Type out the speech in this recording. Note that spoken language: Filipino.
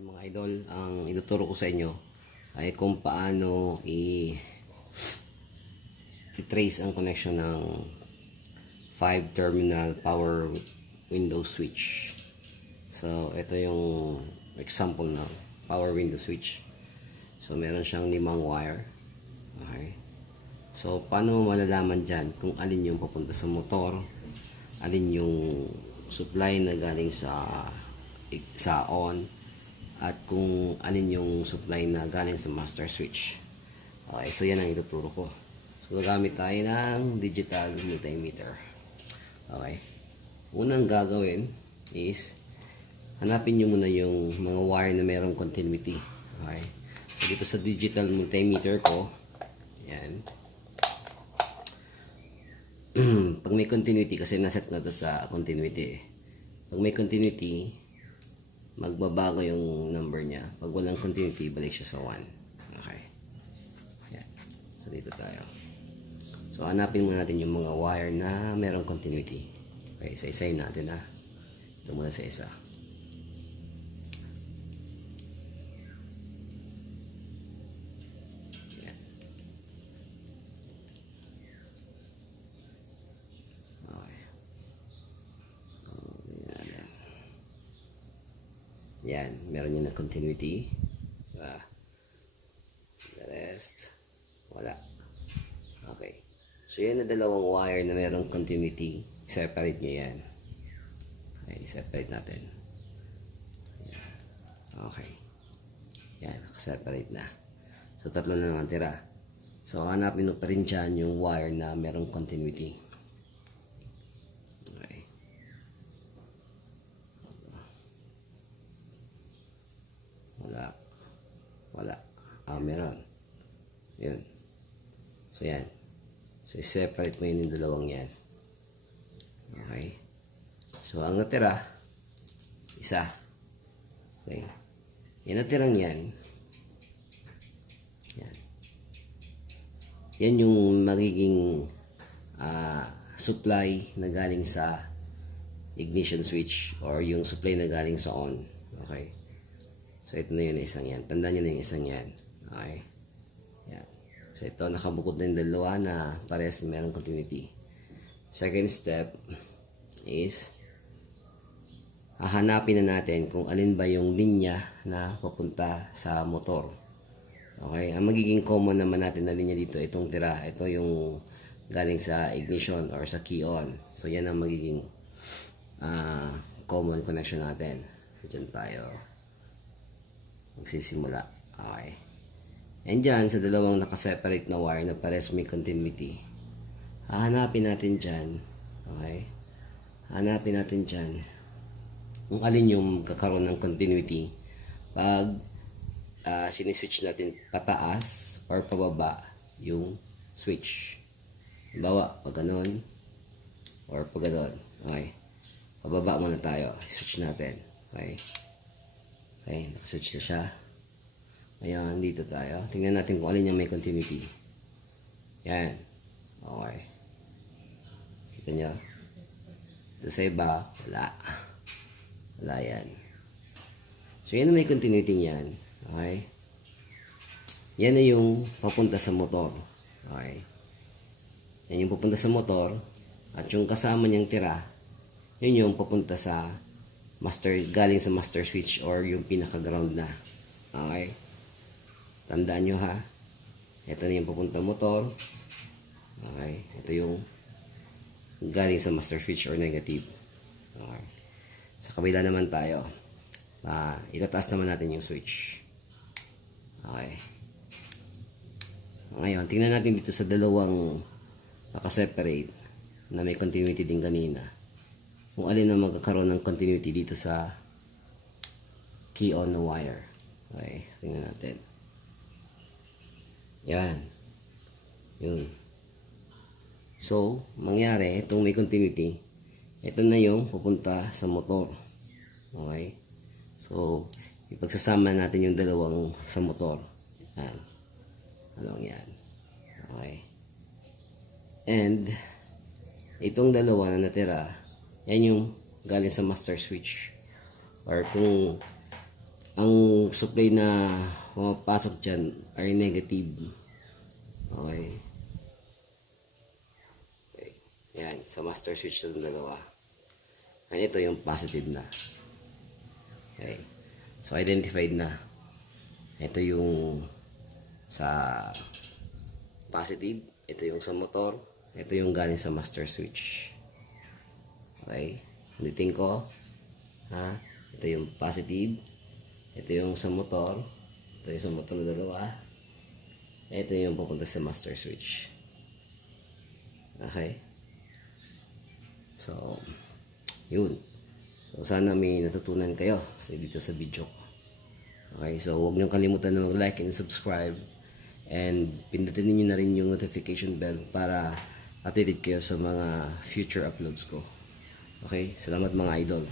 Okay mga idol, ang ituturo ko sa inyo ay kung paano i-trace ang connection ng 5 terminal power window switch. So ito yung example na power window switch. So meron siyang 5 wire. Okay. So paano mo malalaman dyan kung alin yung papunta sa motor, alin yung supply na galing sa on, at kung alin yung supply na galing sa master switch. Okay, so yan ang ituturo ko. So gagamit tayo ng digital multimeter. Okay. Unang gagawin is hanapin nyo muna yung mga wire na mayroong continuity. Okay. So dito sa digital multimeter ko, yan. Pag may continuity, kasi naset na to sa continuity. Pag may continuity, magbabago yung number niya. Pag walang continuity, balik siya sa 1. Okay. Yan. So, dito tayo. So, hanapin muna natin yung mga wire na merong continuity. Okay, isa-isayin natin ha. Ito muna sa isa. Yan. Okay. Yan, meron yun na continuity. The rest, wala. Okay. So, yan na dalawang wire na merong continuity. Separate nyo yan. Okay, separate natin. Yan. Okay. Yan, nakaseparate na. So, tatlo na lang ang tira. So, hanapin mo pa rin dyan yung wire na merong continuity. Okay. Wala. Meron. Yun. So, yan. So, separate mo yun yung dalawang yan. Okay. So, ang natira, isa. Okay. Yan natirang yan. Yan. Yan yung magiging supply na galing sa ignition switch or yung supply na galing sa on. Okay. So, ito na yun, isang yan. Tandaan nyo na yung isang yan. Okay. Yan. So, ito, nakabukod na yung dalawa na parehas na merong continuity. Second step is hahanapin na natin kung alin ba yung linya na papunta sa motor. Okay. Ang magiging common naman natin na linya dito, itong tira. Ito yung galing sa ignition or sa key on. So, yan ang magiging common connection natin. Diyan tayo magsisimula. Okay. And dyan, sa dalawang nakaseparate na wire na pares may continuity, hahanapin natin dyan. Okay. Hanapin natin dyan kung alin yung kakaroon ng continuity pag siniswitch natin pataas or pababa yung switch. Halimbawa, pag ganon or pag ganon. Okay. Pababa muna tayo. Switch natin. Okay. Okay, nakaswitch na siya. Ayan, dito tayo. Tingnan natin kung alin yung may continuity. Yan. Okay. Kita nyo? Ito sa iba, wala. Wala yan. So, yan ang may continuity niyan. Okay. Yan na yung papunta sa motor. Okay. Yan yung papunta sa motor. At yung kasama niyang tira, yun yung papunta sa galing sa master switch or yung pinaka ground na. Okay. Tandaan nyo ha. Ito na yung papunta motor. Okay. Ito yung galing sa master switch or negative. Okay. Sa kabila naman tayo. Itataas naman natin yung switch. Okay. Ngayon, tingnan natin dito sa dalawang nakaseparate na may continuity din kanina. Kung alin na magkakaroon ng continuity dito sa key on na wire. Okay, tingnan natin. Yan. Yun. So, mangyari, itong may continuity, ito na yung pupunta sa motor. Okay. So, ipagsasama natin yung dalawang sa motor. Yan. Anong yan. Okay. And, itong dalawa na natira, yan yung galing sa master switch. Or kung ang supply na pumapasok dyan ay negative. Okay. Okay. Yan, sa master switch ng dalawa. And ito yung positive na. Okay. So, identified na. Ito yung sa positive. Ito yung sa motor. Ito yung galing sa master switch. Okay. Ulitin ko. Ha? Ito yung positive. Ito yung sa motor. Ito yung sa motor na dalawa. Ito yung pupunta sa master switch. Okay. So, yun. So, sana may natutunan kayo dito sa video ko. Okay, so huwag niyong kalimutan na mag-like and subscribe. And pindutin niyo na rin yung notification bell para updated kayo sa mga future uploads ko. Okay, salamat mga idol.